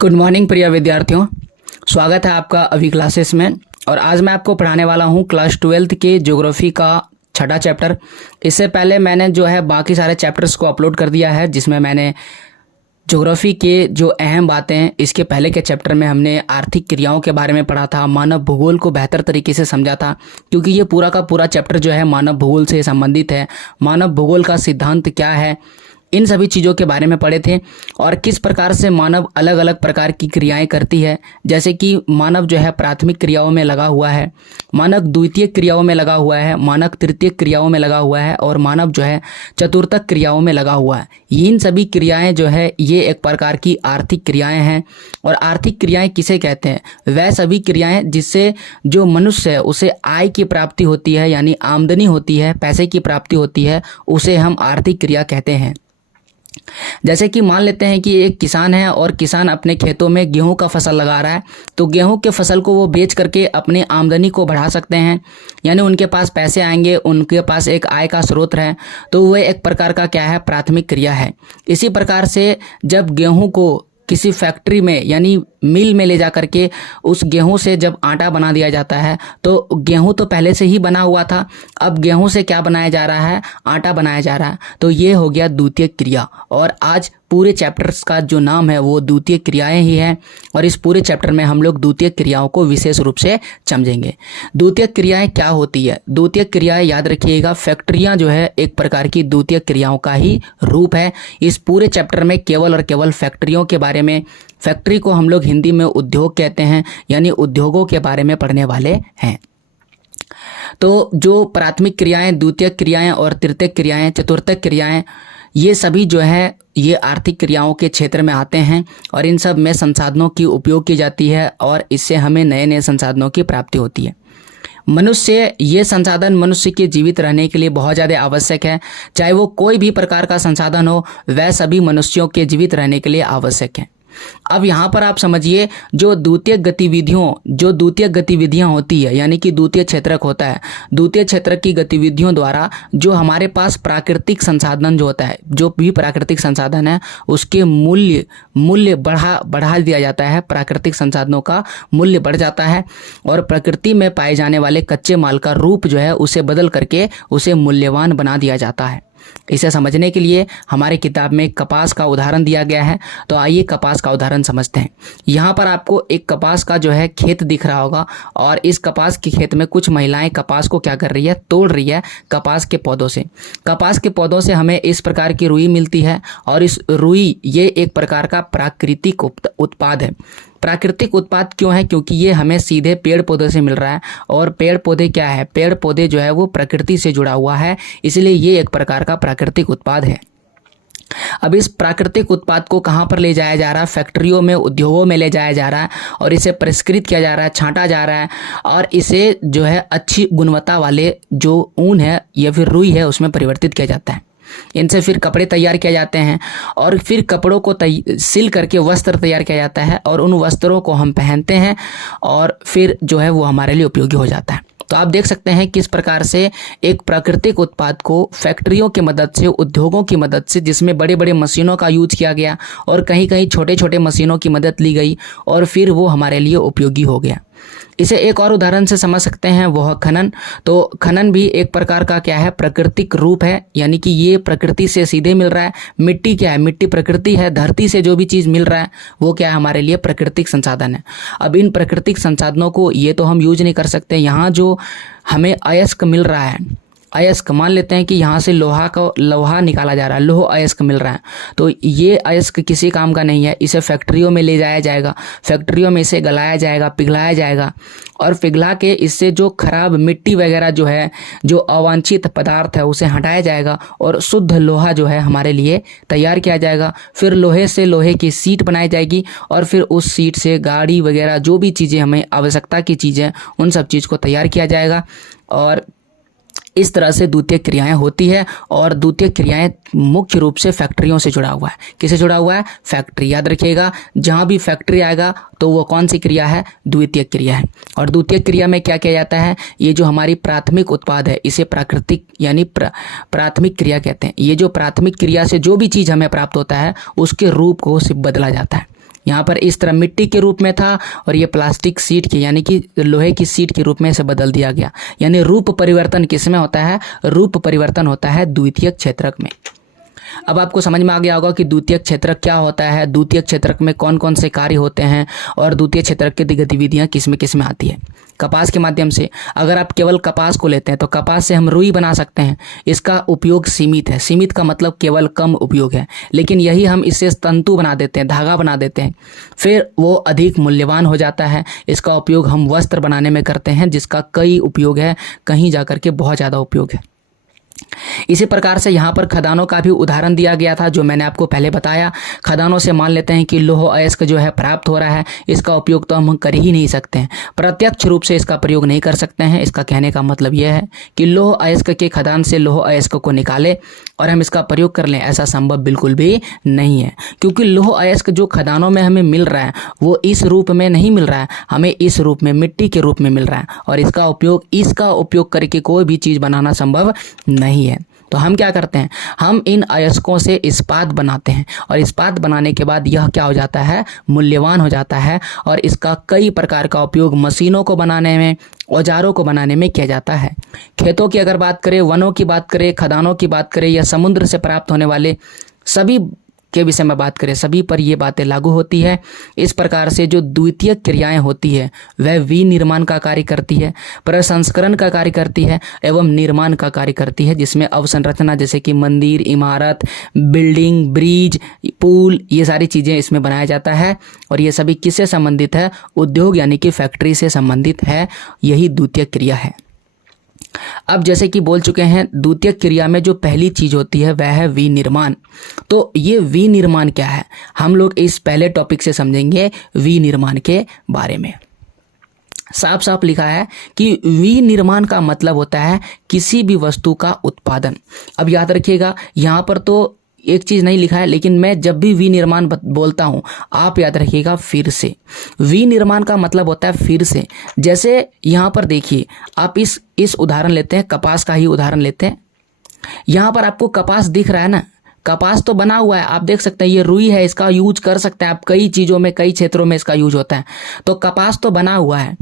Good morning प्रिय विद्यार्थियों। स्वागत है आपका अभी क्लासेस में। और आज मैं आपको पढ़ाने वाला हूँ क्लास 12th के ज्योग्राफी का छठा चैप्टर। इससे पहले मैंने जो है बाकी सारे चैप्टर्स को अपलोड कर दिया है, जिसमें मैंने ज्योग्राफी के जो अहम बातें हैं, इसके पहले के चैप्टर में हमने आर्थिक क्रियाओं के बारे में पढ़ा था, मानव भूगोल को बेहतर तरीके से समझा था, क्योंकि ये पूरा का पूरा चैप्टर जो है मानव भूगोल से संबंधित है। मानव भूगोल का सिद्धांत क्या है, इन सभी चीज़ों के बारे में पढ़े थे। और किस प्रकार से मानव अलग अलग प्रकार की क्रियाएं करती है, जैसे कि मानव जो है प्राथमिक क्रियाओं में लगा हुआ है, मानव द्वितीयक क्रियाओं में लगा हुआ है, मानव तृतीयक क्रियाओं में लगा हुआ है, और मानव जो है चतुर्थक क्रियाओं में लगा हुआ है। इन सभी क्रियाएं जो है ये एक प्रकार की आर्थिक क्रियाएं हैं। और आर्थिक क्रियाएं किसे कहते हैं? वह सभी क्रियाएं जिससे जो मनुष्य है उसे आय की प्राप्ति होती है, यानी आमदनी होती है, पैसे की प्राप्ति होती है, उसे हम आर्थिक क्रिया कहते हैं। जैसे कि मान लेते हैं कि एक किसान है और किसान अपने खेतों में गेहूं का फसल लगा रहा है, तो गेहूं के फसल को वो बेच करके अपनी आमदनी को बढ़ा सकते हैं, यानी उनके पास पैसे आएंगे, उनके पास एक आय का स्रोत है। तो वह एक प्रकार का क्या है? प्राथमिक क्रिया है। इसी प्रकार से जब गेहूं को किसी फैक्ट्री में यानी मिल में ले जा करके उस गेहूं से जब आटा बना दिया जाता है, तो गेहूं तो पहले से ही बना हुआ था, अब गेहूं से क्या बनाया जा रहा है? आटा बनाया जा रहा है। तो ये हो गया द्वितीयक क्रिया। और आज पूरे चैप्टर्स का जो नाम है वो द्वितीयक क्रियाएं ही है। और इस पूरे चैप्टर में हम लोग द्वितीयक क्रियाओं को विशेष रूप से समझेंगे। द्वितीयक क्रियाएं क्या होती है? द्वितीयक क्रियाएं याद रखिएगा, फैक्ट्रियां जो है एक प्रकार की द्वितीयक क्रियाओं का ही रूप है। इस पूरे चैप्टर में केवल और केवल फैक्ट्रियों के बारे में, फैक्ट्री को हम लोग हिंदी में उद्योग कहते हैं, यानी उद्योगों के बारे में पढ़ने वाले हैं। तो जो प्राथमिक क्रियाएं, द्वितीयक क्रियाएं और तृतीयक क्रियाएं, चतुर्थक क्रियाएं, ये सभी जो है ये आर्थिक क्रियाओं के क्षेत्र में आते हैं। और इन सब में संसाधनों की उपयोग की जाती है और इससे हमें नए नए संसाधनों की प्राप्ति होती है। मनुष्य, ये संसाधन मनुष्य के जीवित रहने के लिए बहुत ज़्यादा आवश्यक है। चाहे वो कोई भी प्रकार का संसाधन हो, वह सभी मनुष्यों के जीवित रहने के लिए आवश्यक है। अब यहाँ पर आप समझिए, जो द्वितीयक गतिविधियाँ होती है, यानी कि द्वितीय क्षेत्रक होता है, द्वितीय क्षेत्रक की गतिविधियों द्वारा जो हमारे पास प्राकृतिक संसाधन जो होता है, जो भी प्राकृतिक संसाधन है उसके मूल्य बढ़ा दिया जाता है। प्राकृतिक संसाधनों का मूल्य बढ़ जाता है और प्रकृति में पाए जाने वाले कच्चे माल का रूप जो है उसे बदल करके उसे मूल्यवान बना दिया जाता है। इसे समझने के लिए हमारी किताब में कपास का उदाहरण दिया गया है। तो आइए कपास का उदाहरण समझते हैं। यहाँ पर आपको एक कपास का जो है खेत दिख रहा होगा, और इस कपास के खेत में कुछ महिलाएं कपास को क्या कर रही है? तोड़ रही है कपास के पौधों से। कपास के पौधों से हमें इस प्रकार की रुई मिलती है, और इस रुई ये एक प्रकार का प्राकृतिक उत्पाद है। प्राकृतिक उत्पाद क्यों है? क्योंकि ये हमें सीधे पेड़ पौधे से मिल रहा है, और पेड़ पौधे क्या है? पेड़ पौधे जो है वो प्रकृति से जुड़ा हुआ है, इसलिए ये एक प्रकार का प्राकृतिक उत्पाद है। अब इस प्राकृतिक उत्पाद को कहाँ पर ले जाया जा रहा है? फैक्ट्रियों में, उद्योगों में ले जाया जा रहा है, और इसे परिष्कृत किया जा रहा है, छांटा जा रहा है, और इसे जो है अच्छी गुणवत्ता वाले जो ऊन है या फिर रुई है उसमें परिवर्तित किया जाता है। इनसे फिर कपड़े तैयार किए जाते हैं, और फिर कपड़ों को सिल करके वस्त्र तैयार किया जाता है, और उन वस्त्रों को हम पहनते हैं, और फिर जो है वो हमारे लिए उपयोगी हो जाता है। तो आप देख सकते हैं किस प्रकार से एक प्राकृतिक उत्पाद को फैक्ट्रियों की मदद से, उद्योगों की मदद से, जिसमें बड़े बड़े मशीनों का यूज किया गया और कहीं कहीं छोटे छोटे मशीनों की मदद ली गई, और फिर वो हमारे लिए उपयोगी हो गया। इसे एक और उदाहरण से समझ सकते हैं, वह खनन। तो खनन भी एक प्रकार का क्या है? प्राकृतिक रूप है, यानी कि ये प्रकृति से सीधे मिल रहा है। मिट्टी क्या है? मिट्टी प्रकृति है। धरती से जो भी चीज़ मिल रहा है वो क्या है? हमारे लिए प्राकृतिक संसाधन है। अब इन प्राकृतिक संसाधनों को ये तो हम यूज नहीं कर सकते। यहाँ जो हमें अयस्क मिल रहा है, अयस्क, मान लेते हैं कि यहाँ से लोहा निकाला जा रहा है, लोह अयस्क मिल रहा है, तो ये अयस्क किसी काम का नहीं है। इसे फैक्ट्रियों में ले जाया जाएगा, फैक्ट्रियों में इसे गलाया जाएगा, पिघलाया जाएगा, और पिघला के इससे जो खराब मिट्टी वगैरह जो है, जो अवांछित पदार्थ है, उसे हटाया जाएगा, और शुद्ध लोहा जो है हमारे लिए तैयार किया जाएगा। फिर लोहे से लोहे की सीट बनाई जाएगी, और फिर उस सीट से गाड़ी वगैरह जो भी चीज़ें हमें आवश्यकता की चीज़ें, उन सब चीज़ को तैयार किया जाएगा। और इस तरह से द्वितीय क्रियाएं होती है। और द्वितीय क्रियाएं मुख्य रूप से फैक्ट्रियों से जुड़ा हुआ है। किससे जुड़ा हुआ है? फैक्ट्री। याद रखिएगा, जहां भी फैक्ट्री आएगा तो वो कौन सी क्रिया है? द्वितीय क्रिया है। और द्वितीय क्रिया में क्या किया जाता है? ये जो हमारी प्राथमिक उत्पाद है इसे प्राकृतिक यानी प्राथमिक क्रिया कहते हैं। ये जो प्राथमिक क्रिया से जो भी चीज़ हमें प्राप्त होता है उसके रूप को सिर्फ बदला जाता है। यहाँ पर इस तरह मिट्टी के रूप में था और ये प्लास्टिक शीट के यानी कि लोहे की शीट के रूप में इसे बदल दिया गया। यानी रूप परिवर्तन किसमें होता है? रूप परिवर्तन होता है द्वितीयक क्षेत्रक में। अब आपको समझ में आ गया होगा कि द्वितीयक क्षेत्रक क्या होता है, द्वितीयक क्षेत्रक में कौन कौन से कार्य होते हैं और द्वितीय क्षेत्रक की गतिविधियां किसमें किसमें आती है। कपास के माध्यम से अगर आप केवल कपास को लेते हैं तो कपास से हम रुई बना सकते हैं। इसका उपयोग सीमित है, सीमित का मतलब केवल कम उपयोग है, लेकिन यही हम इससे तंतु बना देते हैं, धागा बना देते हैं, फिर वो अधिक मूल्यवान हो जाता है। इसका उपयोग हम वस्त्र बनाने में करते हैं जिसका कई उपयोग है, कहीं जाकर के बहुत ज़्यादा उपयोग है। इसी प्रकार से यहाँ पर खदानों का भी उदाहरण दिया गया था जो मैंने आपको पहले बताया। खदानों से मान लेते हैं कि लौह अयस्क जो है प्राप्त हो रहा है, इसका उपयोग तो हम कर ही नहीं सकते हैं, प्रत्यक्ष रूप से इसका प्रयोग नहीं कर सकते हैं। इसका कहने का मतलब यह है कि लौह अयस्क के खदान से लौह अयस्क को निकाले और हम इसका प्रयोग कर लें, ऐसा संभव बिल्कुल भी नहीं है, क्योंकि लौह अयस्क जो खदानों में हमें मिल रहा है वो इस रूप में नहीं मिल रहा है, हमें इस रूप में मिट्टी के रूप में मिल रहा है और इसका उपयोग करके कोई भी चीज़ बनाना संभव नहीं है। तो हम क्या करते हैं, हम इन अयस्कों से इस्पात बनाते हैं और इस्पात बनाने के बाद यह क्या हो जाता है? मूल्यवान हो जाता है और इसका कई प्रकार का उपयोग मशीनों को बनाने में, औजारों को बनाने में किया जाता है। खेतों की अगर बात करें, वनों की बात करें, खदानों की बात करें या समुद्र से प्राप्त होने वाले सभी के विषय में बात करें, सभी पर ये बातें लागू होती है। इस प्रकार से जो द्वितीयक क्रियाएं होती है वह विनिर्माण का कार्य करती है, प्रसंस्करण का कार्य करती है एवं निर्माण का कार्य करती है, जिसमें अवसंरचना जैसे कि मंदिर, इमारत, बिल्डिंग, ब्रिज, पुल, ये सारी चीज़ें इसमें बनाया जाता है और ये सभी किससे संबंधित है? उद्योग यानी कि फैक्ट्री से संबंधित है। यही द्वितीयक क्रिया है। अब जैसे कि बोल चुके हैं, द्वितीयक क्रिया में जो पहली चीज होती है वह है विनिर्माण। तो ये विनिर्माण क्या है, हम लोग इस पहले टॉपिक से समझेंगे विनिर्माण के बारे में। साफ साफ लिखा है कि विनिर्माण का मतलब होता है किसी भी वस्तु का उत्पादन। अब याद रखिएगा, यहाँ पर तो एक चीज़ नहीं लिखा है, लेकिन मैं जब भी विनिर्माण बोलता हूँ आप याद रखिएगा फिर से। विनिर्माण का मतलब होता है फिर से। जैसे यहाँ पर देखिए, आप इस उदाहरण लेते हैं, कपास का ही उदाहरण लेते हैं। यहाँ पर आपको कपास दिख रहा है ना, कपास तो बना हुआ है, आप देख सकते हैं ये रुई है, इसका यूज कर सकते हैं आप कई चीज़ों में, कई क्षेत्रों में इसका यूज होता है। तो कपास तो बना हुआ है,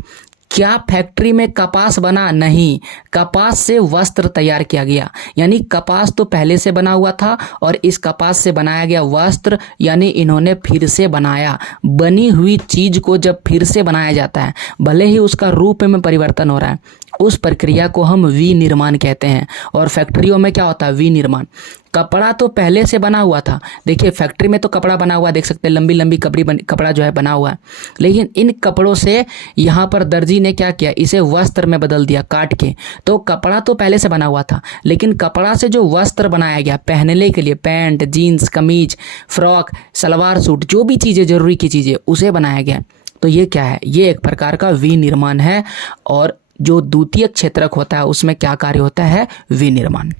क्या फैक्ट्री में कपास बना? नहीं, कपास से वस्त्र तैयार किया गया। यानी कपास तो पहले से बना हुआ था और इस कपास से बनाया गया वस्त्र, यानी इन्होंने फिर से बनाया। बनी हुई चीज को जब फिर से बनाया जाता है, भले ही उसका रूप में परिवर्तन हो रहा है, उस प्रक्रिया को हम विनिर्माण कहते हैं। और फैक्ट्रियों में क्या होता है? विनिर्माण। कपड़ा तो पहले से बना हुआ था, देखिए फैक्ट्री में तो कपड़ा बना हुआ, देख सकते हैं लंबी लंबी कपड़ा जो है बना हुआ है, लेकिन इन कपड़ों से यहाँ पर दर्जी ने क्या किया? इसे वस्त्र में बदल दिया काट के। तो कपड़ा तो पहले से बना हुआ था, लेकिन कपड़ा से जो वस्त्र बनाया गया पहनने के लिए, पैंट, जीन्स, कमीज, फ्रॉक, सलवार सूट, जो भी चीज़ें जरूरी की चीज़ें, उसे बनाया गया। तो ये क्या है? ये एक प्रकार का विनिर्माण है। और जो द्वितीयक क्षेत्रक होता है उसमें क्या कार्य होता है? विनिर्माण।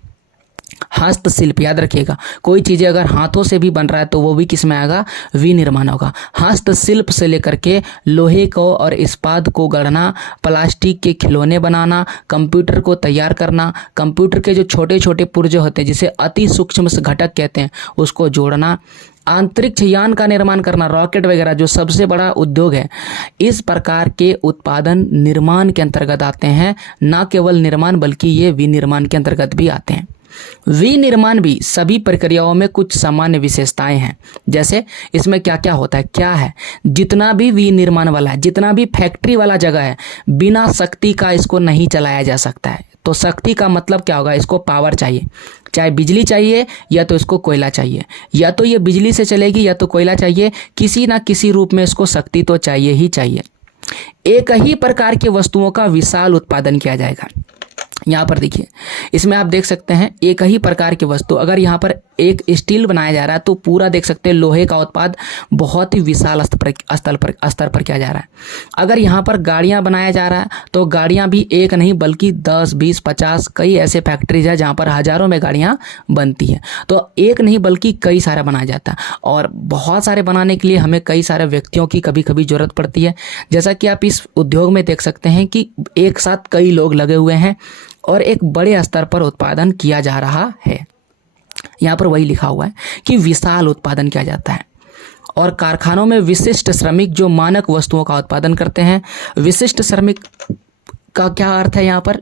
हस्तशिल्प, याद रखिएगा, कोई चीज़ें अगर हाथों से भी बन रहा है तो वो भी किस में आएगा? विनिर्माण होगा। हस्तशिल्प से लेकर के लोहे को और इस्पात को गढ़ना, प्लास्टिक के खिलौने बनाना, कंप्यूटर को तैयार करना, कंप्यूटर के जो छोटे छोटे पुर्जे होते हैं जिसे अति सूक्ष्म घटक कहते हैं उसको जोड़ना, अंतरिक्ष यान का निर्माण करना, रॉकेट वगैरह जो सबसे बड़ा उद्योग है, इस प्रकार के उत्पादन निर्माण के अंतर्गत आते हैं। न केवल निर्माण बल्कि ये विनिर्माण के अंतर्गत भी आते हैं। विनिर्माण भी सभी प्रक्रियाओं में कुछ सामान्य विशेषताएं हैं। जैसे इसमें क्या क्या होता है, क्या है? जितना भी विनिर्माण वाला है, जितना भी फैक्ट्री वाला जगह है, बिना शक्ति का इसको नहीं चलाया जा सकता है। तो शक्ति का मतलब क्या होगा? इसको पावर चाहिए, चाहे बिजली चाहिए या तो इसको कोयला चाहिए, या तो ये बिजली से चलेगी या तो कोयला चाहिए, किसी ना किसी रूप में इसको शक्ति तो चाहिए ही चाहिए। एक ही प्रकार की वस्तुओं का विशाल उत्पादन किया जाएगा। यहाँ पर देखिए, इसमें आप देख सकते हैं एक ही प्रकार की वस्तु, अगर यहाँ पर एक स्टील बनाया जा रहा है तो पूरा देख सकते हैं लोहे का उत्पाद बहुत ही विशाल स्तर पर किया जा रहा है। अगर यहाँ पर गाड़ियाँ बनाया जा रहा है तो गाड़ियाँ भी एक नहीं बल्कि 10, 20, 50 कई ऐसे फैक्ट्रीज है जहाँ पर हजारों में गाड़ियाँ बनती हैं। तो एक नहीं बल्कि कई सारा बनाया जाता है और बहुत सारे बनाने के लिए हमें कई सारे व्यक्तियों की कभी कभी जरूरत पड़ती है। जैसा कि आप इस उद्योग में देख सकते हैं कि एक साथ कई लोग लगे हुए हैं और एक बड़े स्तर पर उत्पादन किया जा रहा है। यहाँ पर वही लिखा हुआ है कि विशाल उत्पादन किया जाता है। और कारखानों में विशिष्ट श्रमिक जो मानक वस्तुओं का उत्पादन करते हैं। विशिष्ट श्रमिक का क्या अर्थ है यहाँ पर,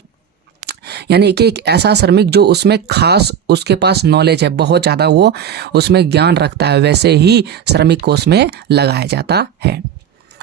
यानी कि एक ऐसा श्रमिक जो उसमें खास उसके पास नॉलेज है, बहुत ज़्यादा वो उसमें ज्ञान रखता है, वैसे ही श्रमिक को उसमें लगाया जाता है।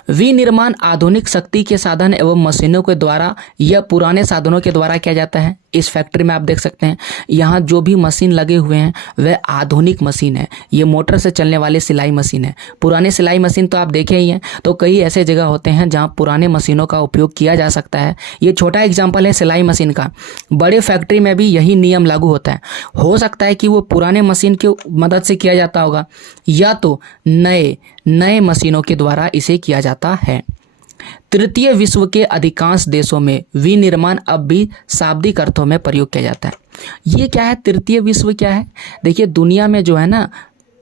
विनिर्माण आधुनिक शक्ति के साधन एवं मशीनों के द्वारा या पुराने साधनों के द्वारा किया जाता है। इस फैक्ट्री में आप देख सकते हैं यहाँ जो भी मशीन लगे हुए हैं वह आधुनिक मशीन है। ये मोटर से चलने वाली सिलाई मशीन है। पुराने सिलाई मशीन तो आप देखे ही हैं। तो कई ऐसे जगह होते हैं जहाँ पुराने मशीनों का उपयोग किया जा सकता है। ये छोटा एग्जाम्पल है सिलाई मशीन का। बड़े फैक्ट्री में भी यही नियम लागू होता है। हो सकता है कि वो पुराने मशीन की मदद से किया जाता होगा या तो नए मशीनों के द्वारा इसे किया जाता है। तृतीय विश्व के अधिकांश देशों में विनिर्माण अब भी शाब्दिक अर्थों में प्रयोग किया जाता है। ये क्या है, तृतीय विश्व क्या है? देखिए दुनिया में जो है ना,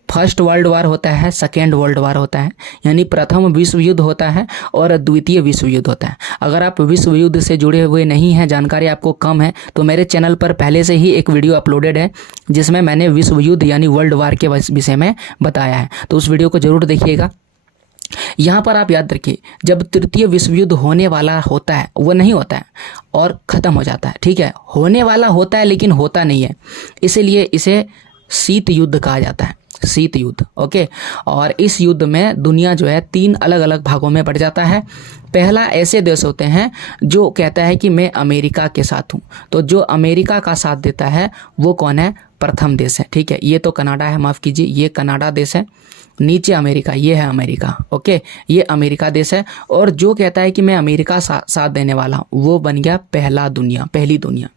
फर्स्ट वर्ल्ड वार होता है, सेकेंड वर्ल्ड वार होता है, यानी प्रथम विश्व युद्ध होता है और द्वितीय विश्व युद्ध होता है। अगर आप विश्व युद्ध से जुड़े हुए नहीं हैं, जानकारी आपको कम है, तो मेरे चैनल पर पहले से ही एक वीडियो अपलोडेड है जिसमें मैंने विश्व युद्ध यानी वर्ल्ड वार के विषय में बताया है, तो उस वीडियो को जरूर देखिएगा। यहाँ पर आप याद रखिए, जब तृतीय विश्व युद्ध होने वाला होता है, वो नहीं होता है और ख़त्म हो जाता है, ठीक है, होने वाला होता है लेकिन होता नहीं है, इसीलिए इसे शीत युद्ध कहा जाता है, शीत युद्ध। ओके, और इस युद्ध में दुनिया जो है 3 अलग अलग भागों में बढ़ जाता है। पहला ऐसे देश होते हैं जो कहता है कि मैं अमेरिका के साथ हूँ, तो जो अमेरिका का साथ देता है वो कौन है? प्रथम देश है, ठीक है। ये तो कनाडा है, माफ़ कीजिए, ये कनाडा देश है, नीचे अमेरिका, ये है अमेरिका। ओके, ये अमेरिका देश है। और जो कहता है कि मैं अमेरिका साथ देने वाला हूँ वो बन गया पहली दुनिया।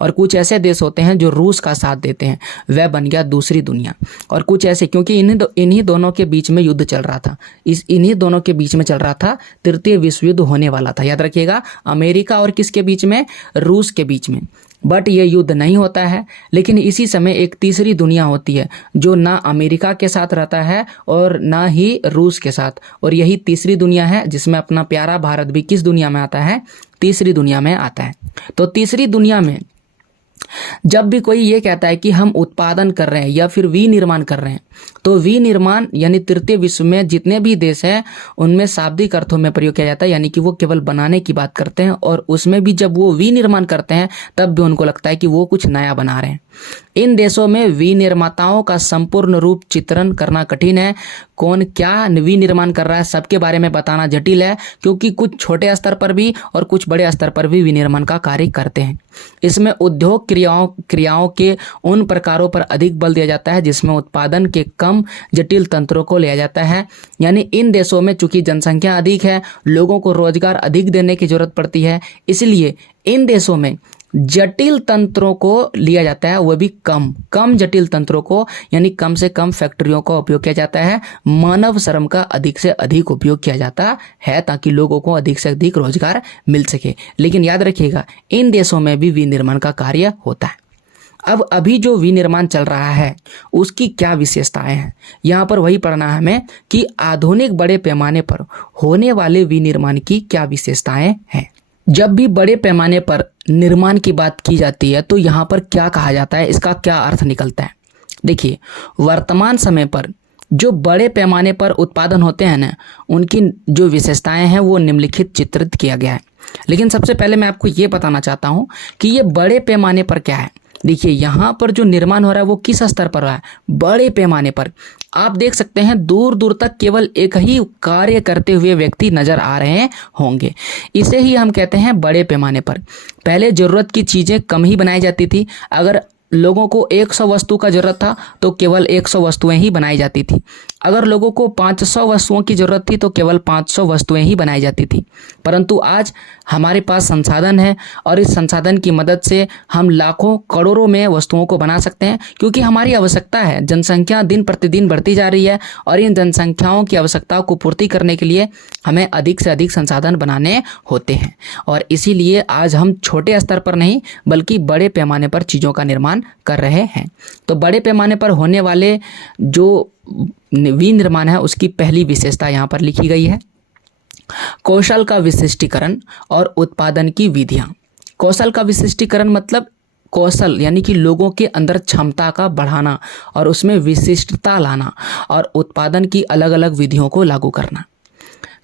और कुछ ऐसे देश होते हैं जो रूस का साथ देते हैं, वह बन गया दूसरी दुनिया। और कुछ ऐसे, क्योंकि इन्हीं दोनों के बीच में युद्ध चल रहा था, इन्हीं दोनों के बीच में चल रहा था, तृतीय विश्व युद्ध होने वाला था। याद रखिएगा, अमेरिका और किसके बीच में? रूस के बीच में। बट ये युद्ध नहीं होता है, लेकिन इसी समय एक तीसरी दुनिया होती है जो ना अमेरिका के साथ रहता है और ना ही रूस के साथ, और यही तीसरी दुनिया है जिसमें अपना प्यारा भारत भी किस दुनिया में आता है? तीसरी दुनिया में आता है। तो तीसरी दुनिया में जब भी कोई ये कहता है कि हम उत्पादन कर रहे हैं या फिर विनिर्माण कर रहे हैं, तो विनिर्माण यानी तृतीय विश्व में जितने भी देश हैं उनमें शाब्दिक अर्थों में प्रयोग किया जाता है, यानी कि वो केवल बनाने की बात करते हैं, और उसमें भी जब वो विनिर्माण करते हैं तब भी उनको लगता है कि वो कुछ नया बना रहे हैं। इन देशों में विनिर्माताओं का संपूर्ण रूप चित्रण करना कठिन है। कौन क्या विनिर्माण कर रहा है सबके बारे में बताना जटिल है, क्योंकि कुछ छोटे स्तर पर भी और कुछ बड़े स्तर पर भी विनिर्माण का कार्य करते हैं। इसमें उद्योग क्रियाओं के उन प्रकारों पर अधिक बल दिया जाता है जिसमें उत्पादन के कम जटिल तंत्रों को लिया जाता है। यानी इन देशों में चूंकि जनसंख्या अधिक है, लोगों को रोजगार अधिक देने की जरूरत पड़ती है, इसलिए इन देशों में जटिल तंत्रों को लिया जाता है, वह भी कम जटिल तंत्रों को, यानी कम से कम फैक्ट्रियों का उपयोग किया जाता है। मानव श्रम का अधिक से अधिक उपयोग किया जाता है ताकि लोगों को अधिक से अधिक रोजगार मिल सके। लेकिन याद रखिएगा, इन देशों में भी विनिर्माण का कार्य होता है। अब अभी जो विनिर्माण चल रहा है उसकी क्या विशेषताएं हैं, यहाँ पर वही पढ़ना है हमें कि आधुनिक बड़े पैमाने पर होने वाले विनिर्माण की क्या विशेषताएं हैं। जब भी बड़े पैमाने पर निर्माण की बात की जाती है तो यहाँ पर क्या कहा जाता है, इसका क्या अर्थ निकलता है? देखिए, वर्तमान समय पर जो बड़े पैमाने पर उत्पादन होते हैं ना, उनकी जो विशेषताएं हैं वो निम्नलिखित चित्रित किया गया है। लेकिन सबसे पहले मैं आपको ये बताना चाहता हूँ कि ये बड़े पैमाने पर क्या है। देखिए, यहाँ पर जो निर्माण हो रहा है वो किस स्तर पर हो रहा है? बड़े पैमाने पर। आप देख सकते हैं दूर दूर तक केवल एक ही कार्य करते हुए व्यक्ति नजर आ रहे होंगे, इसे ही हम कहते हैं बड़े पैमाने पर। पहले जरूरत की चीजें कम ही बनाई जाती थी। अगर लोगों को 100 वस्तु का जरूरत था तो केवल 100 वस्तुएं ही बनाई जाती थी। अगर लोगों को 500 वस्तुओं की जरूरत थी तो केवल 500 वस्तुएं ही बनाई जाती थी। परंतु आज हमारे पास संसाधन है और इस संसाधन की मदद से हम लाखों करोड़ों में वस्तुओं को बना सकते हैं, क्योंकि हमारी आवश्यकता है। जनसंख्या दिन प्रतिदिन बढ़ती जा रही है और इन जनसंख्याओं की आवश्यकताओं को पूर्ति करने के लिए हमें अधिक से अधिक संसाधन बनाने होते हैं, और इसीलिए आज हम छोटे स्तर पर नहीं बल्कि बड़े पैमाने पर चीज़ों का निर्माण कर रहे हैं। तो बड़े पैमाने पर होने वाले जो विनिर्माण है उसकी पहली विशेषता यहाँ पर लिखी गई है, कौशल का विशिष्टीकरण और उत्पादन की विधियाँ। कौशल का विशिष्टीकरण मतलब कौशल यानी कि लोगों के अंदर क्षमता का बढ़ाना और उसमें विशिष्टता लाना और उत्पादन की अलग अलग विधियों को लागू करना।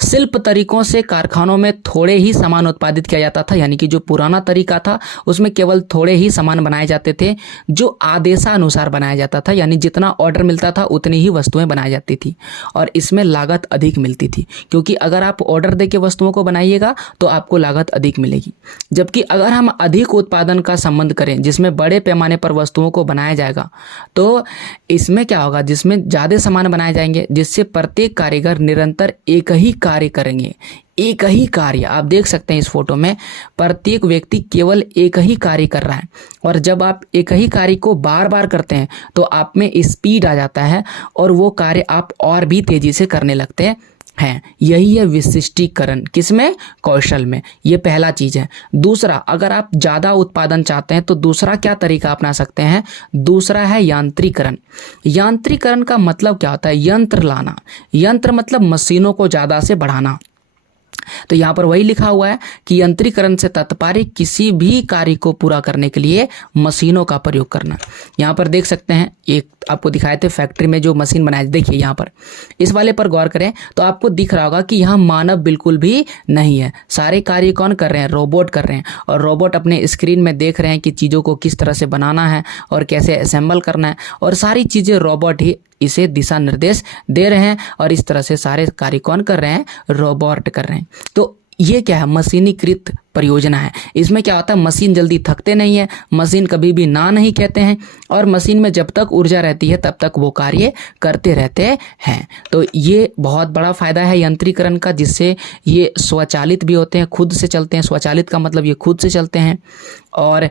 शिल्प तरीकों से कारखानों में थोड़े ही सामान उत्पादित किया जाता था, यानी कि जो पुराना तरीका था उसमें केवल थोड़े ही सामान बनाए जाते थे जो आदेशानुसार बनाया जाता था, यानी जितना ऑर्डर मिलता था उतनी ही वस्तुएं बनाई जाती थी और इसमें लागत अधिक मिलती थी, क्योंकि अगर आप ऑर्डर दे के वस्तुओं को बनाइएगा तो आपको लागत अधिक मिलेगी। जबकि अगर हम अधिक उत्पादन का संबंध करें जिसमें बड़े पैमाने पर वस्तुओं को बनाया जाएगा तो इसमें क्या होगा, जिसमें ज़्यादा सामान बनाए जाएंगे जिससे प्रत्येक कारीगर निरंतर एक ही कार्य करेंगे, एक ही कार्य। आप देख सकते हैं इस फोटो में प्रत्येक व्यक्ति केवल एक ही कार्य कर रहा है और जब आप एक ही कार्य को बार बार करते हैं तो आप में स्पीड आ जाता है और वो कार्य आप और भी तेजी से करने लगते हैं। यही है विशिष्टीकरण, किसमें, कौशल में। ये पहला चीज है। दूसरा, अगर आप ज्यादा उत्पादन चाहते हैं तो दूसरा क्या तरीका अपना सकते हैं, दूसरा है यांत्रिकरण। यांत्रिकरण का मतलब क्या होता है, यंत्र लाना। यंत्र मतलब मशीनों को ज्यादा से बढ़ाना। तो यहाँ पर वही लिखा हुआ है कि यंत्रीकरण से तात्पर्य किसी भी कार्य को पूरा करने के लिए मशीनों का प्रयोग करना। यहाँ पर देख सकते हैं, एक आपको दिखाए थे फैक्ट्री में जो मशीन बनाए, देखिए यहाँ पर इस वाले पर गौर करें तो आपको दिख रहा होगा कि यहाँ मानव बिल्कुल भी नहीं है। सारे कार्य कौन कर रहे हैं, रोबोट कर रहे हैं और रोबोट अपने स्क्रीन में देख रहे हैं कि चीज़ों को किस तरह से बनाना है और कैसे असेंबल करना है और सारी चीज़ें रोबोट ही इसे दिशा निर्देश दे रहे हैं और इस तरह से सारे कार्य कौन कर रहे हैं, रोबोट कर रहे हैं। तो ये क्या है, मशीनीकृत परियोजना है। इसमें क्या होता है, मशीन जल्दी थकते नहीं है, मशीन कभी भी ना नहीं कहते हैं और मशीन में जब तक ऊर्जा रहती है तब तक वो कार्य करते रहते हैं। तो ये बहुत बड़ा फायदा है यंत्रीकरण का, जिससे ये स्वचालित भी होते हैं, खुद से चलते हैं। स्वचालित का मतलब ये खुद से चलते हैं और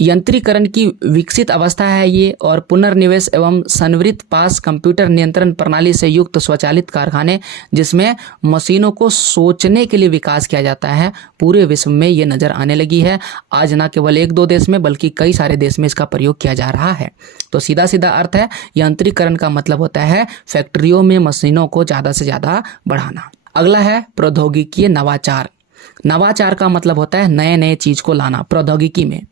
यंत्रीकरण की विकसित अवस्था है ये। और पुनर्निवेश एवं संवृत पास कंप्यूटर नियंत्रण प्रणाली से युक्त स्वचालित कारखाने जिसमें मशीनों को सोचने के लिए विकास किया जाता है, पूरे विश्व में ये नजर आने लगी है। आज ना केवल एक दो देश में बल्कि कई सारे देश में इसका प्रयोग किया जा रहा है। तो सीधा सीधा अर्थ है, यांत्रिकरण का मतलब होता है फैक्ट्रियों में मशीनों को ज़्यादा से ज़्यादा बढ़ाना। अगला है प्रौद्योगिकी नवाचार। नवाचार का मतलब होता है नए नए चीज को लाना प्रौद्योगिकी में।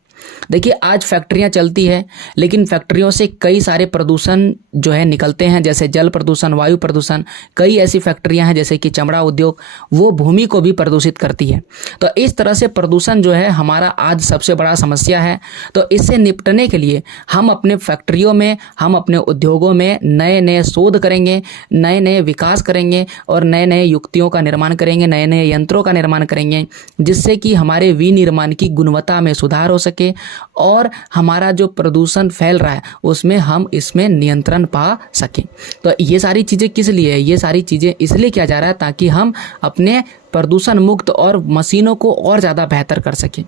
देखिए, आज फैक्ट्रियां चलती है लेकिन फैक्ट्रियों से कई सारे प्रदूषण जो है निकलते हैं, जैसे जल प्रदूषण, वायु प्रदूषण। कई ऐसी फैक्ट्रियां हैं जैसे कि चमड़ा उद्योग, वो भूमि को भी प्रदूषित करती है। तो इस तरह से प्रदूषण जो है हमारा आज सबसे बड़ा समस्या है। तो इससे निपटने के लिए हम अपने फैक्ट्रियों में, हम अपने उद्योगों में नए नए शोध करेंगे, नए नए विकास करेंगे और नए नए युक्तियों का निर्माण करेंगे, नए नए यंत्रों का निर्माण करेंगे, जिससे कि हमारे विनिर्माण की गुणवत्ता में सुधार हो सके और हमारा जो प्रदूषण फैल रहा है उसमें हम इसमें नियंत्रण पा सकें। तो ये सारी चीज़ें किस लिए है, ये सारी चीज़ें इसलिए किया जा रहा है ताकि हम अपने प्रदूषण मुक्त और मशीनों को और ज़्यादा बेहतर कर सकें।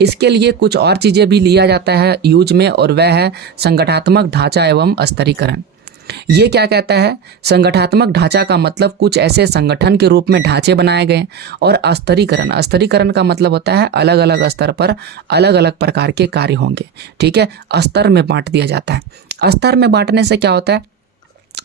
इसके लिए कुछ और चीज़ें भी लिया जाता है यूज में, और वह है संगठनात्मक ढांचा एवं स्तरीकरण। ये क्या कहता है, संगठनात्मक ढांचा का मतलब कुछ ऐसे संगठन के रूप में ढांचे बनाए गए, और स्तरीकरण, स्तरीकरण का मतलब होता है अलग अलग स्तर पर अलग अलग प्रकार के कार्य होंगे। ठीक है, स्तर में बांट दिया जाता है। स्तर में बांटने से क्या होता है,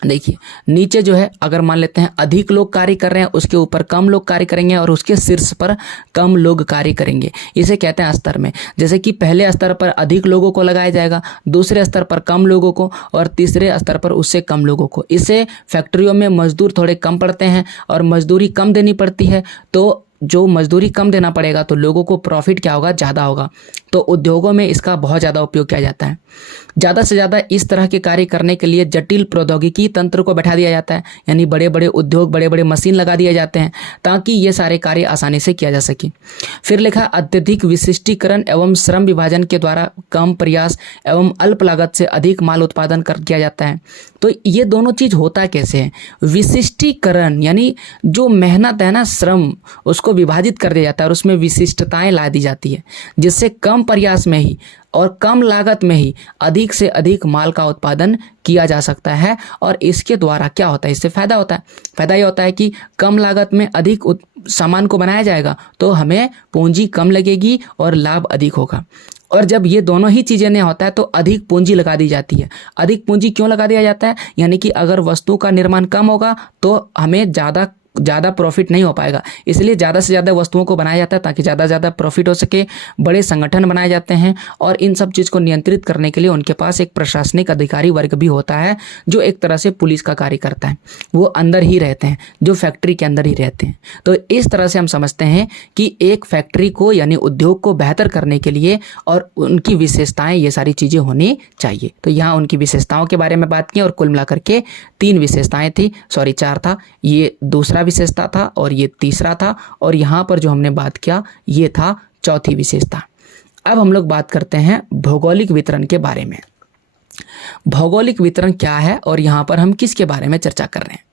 देखिए नीचे जो है अगर मान लेते हैं अधिक लोग कार्य कर रहे हैं, उसके ऊपर कम लोग कार्य करेंगे और उसके शीर्ष पर कम लोग कार्य करेंगे। इसे कहते हैं स्तर में। जैसे कि पहले स्तर पर अधिक लोगों को लगाया जाएगा, दूसरे स्तर पर कम लोगों को और तीसरे स्तर पर उससे कम लोगों को। इससे फैक्ट्रियों में मजदूर थोड़े कम पड़ते हैं और मजदूरी कम देनी पड़ती है, तो जो मजदूरी कम देना पड़ेगा तो लोगों को प्रॉफिट क्या होगा, ज़्यादा होगा। तो उद्योगों में इसका बहुत ज़्यादा उपयोग किया जाता है। ज़्यादा से ज़्यादा इस तरह के कार्य करने के लिए जटिल प्रौद्योगिकी तंत्र को बैठा दिया जाता है, यानी बड़े बड़े उद्योग, बड़े बड़े मशीन लगा दिए जाते हैं ताकि ये सारे कार्य आसानी से किया जा सके। फिर लिखा अत्यधिक विशिष्टीकरण एवं श्रम विभाजन के द्वारा कम प्रयास एवं अल्प लागत से अधिक माल उत्पादन किया जाता है। तो ये दोनों चीज़ होता कैसे है, विशिष्टीकरण यानी जो मेहनत है ना, श्रम, उसको विभाजित कर दिया जाता है और उसमें विशिष्टताएं ला दी जाती है, जिससे कम प्रयास में ही और कम लागत में ही अधिक से अधिक माल का उत्पादन किया जा सकता है। और इसके द्वारा क्या होता है, इससे फायदा होता है। फायदा ये होता है कि कम लागत में अधिक सामान को बनाया जाएगा तो हमें पूंजी कम लगेगी और लाभ अधिक होगा। और जब ये दोनों ही चीज़ें नहीं होता है तो अधिक पूंजी लगा दी जाती है। अधिक पूंजी क्यों लगा दिया जाता है, यानी कि अगर वस्तु का निर्माण कम होगा तो हमें ज़्यादा ज़्यादा प्रॉफिट नहीं हो पाएगा। इसलिए ज़्यादा से ज़्यादा वस्तुओं को बनाया जाता है ताकि ज़्यादा से ज़्यादा प्रॉफिट हो सके। बड़े संगठन बनाए जाते हैं और इन सब चीज़ को नियंत्रित करने के लिए उनके पास एक प्रशासनिक अधिकारी वर्ग भी होता है जो एक तरह से पुलिस का कार्य करता है। वो अंदर ही रहते हैं, जो फैक्ट्री के अंदर ही रहते हैं। तो इस तरह से हम समझते हैं कि एक फैक्ट्री को यानी उद्योग को बेहतर करने के लिए और उनकी विशेषताएं, ये सारी चीज़ें होनी चाहिए। तो यहाँ उनकी विशेषताओं के बारे में बात की और कुल मिलाकर के 3 विशेषताएं थी, सॉरी 4 था। ये दूसरा विशेषता था और ये तीसरा था और यहाँ पर जो हमने बात किया ये था चौथी विशेषता। अब हम लोग बात करते हैं भौगोलिक वितरण के बारे में। भौगोलिक वितरण क्या है और यहाँ पर हम किसके बारे में चर्चा कर रहे हैं?